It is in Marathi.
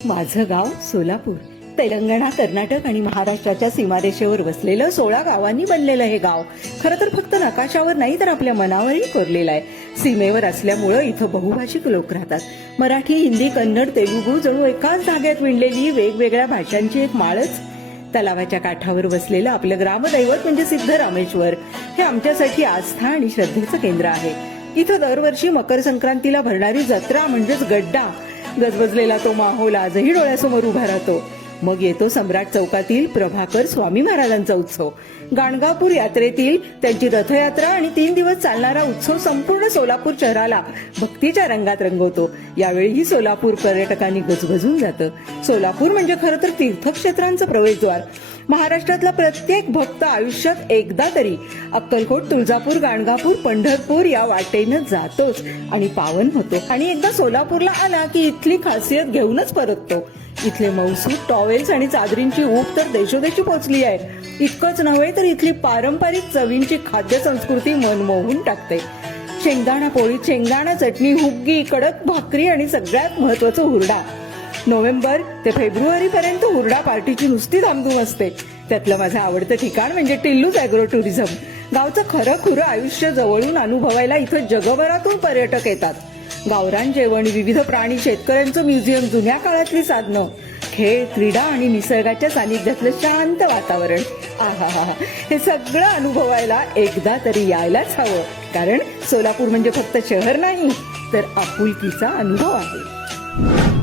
माझं गाव सोलापूर तेलंगणा, कर्नाटक आणि महाराष्ट्राच्या सीमारेषेवर वसलेलं 16 गावांनी बनलेलं हे गाव खरं तर फक्त नकाशावर नाही तर आपल्या मनावरही कोरलेलं आहे. सीमेवर असल्यामुळं इथं बहुभाषिक लोक राहतात. मराठी, हिंदी, कन्नड, तेलुगू जणू एकाच धाग्यात विणलेली वेगवेगळ्या भाषांची एक माळच. तलावाच्या काठावर वसलेलं आपलं ग्रामदैवत म्हणजे सिद्धरामेश्वर हे आमच्यासाठी आस्था आणि श्रद्धेचं केंद्र आहे. इथं दरवर्षी मकर संक्रांतीला भरणारी जत्रा म्हणजेच गड्डा, गजबजलेला तो माहोल आजही डोळ्यासमोर उभा राहतो. मग येतो सम्राट चौकातील प्रभाकर स्वामी महाराजांचा उत्सव. गाणगापूर यात्रेतील त्यांची रथयात्रा आणि 3 दिवस चालणारा उत्सव संपूर्ण सोलापूर शहराला भक्तीच्या रंगात रंगवतो. यावेळीही सोलापूर पर्यटकांनी गजबजून जातं. सोलापूर म्हणजे खरं तर तीर्थक्षेत्रांचं प्रवेशद्वार. महाराष्ट्रातला प्रत्येक भक्त आयुष्यात एकदा तरी अक्कलकोट, तुळजापूर, गाणगापूर, पंढरपूर या वाटेनं जातोच आणि पावन होतो. आणि एकदा सोलापूरला आला की इथली खासियत घेऊनच परततो. इथले मौसूद, टॉवेल्स आणि चादरींची ऊब तर देशोदेशी पोचली आहे. इतकंच नव्हे तर इथली पारंपरिक चवींची खाद्य संस्कृती मन मोहून टाकते. शेंगदाणा पोळी, शेंगदाणा चटणी, हुग्गी, कडक भाकरी आणि सगळ्यात महत्वाचं हुरडा. नोव्हेंबर ते फेब्रुवारी पर्यंत हुरडा पार्टीची नुसती धामधूम असते. त्यातलं माझं आवडतं ठिकाण म्हणजे टिल्लूच अॅग्रो टुरिझम. गावचं खरं खुरं आयुष्य जवळून अनुभवायला इथं जगभरातून पर्यटक येतात. गावरान जेवण, विविध प्राणी, शेतकऱ्यांचं म्युझियम, जुन्या काळातली साधनं, खेळ, क्रीडा आणि निसर्गाच्या सानिध्यातलं शांत वातावरण. आहा, हे सगळं अनुभवायला एकदा तरी यायलाच हवं. कारण सोलापूर म्हणजे फक्त शहर नाही तर आपुलकीचा अनुभव आहे.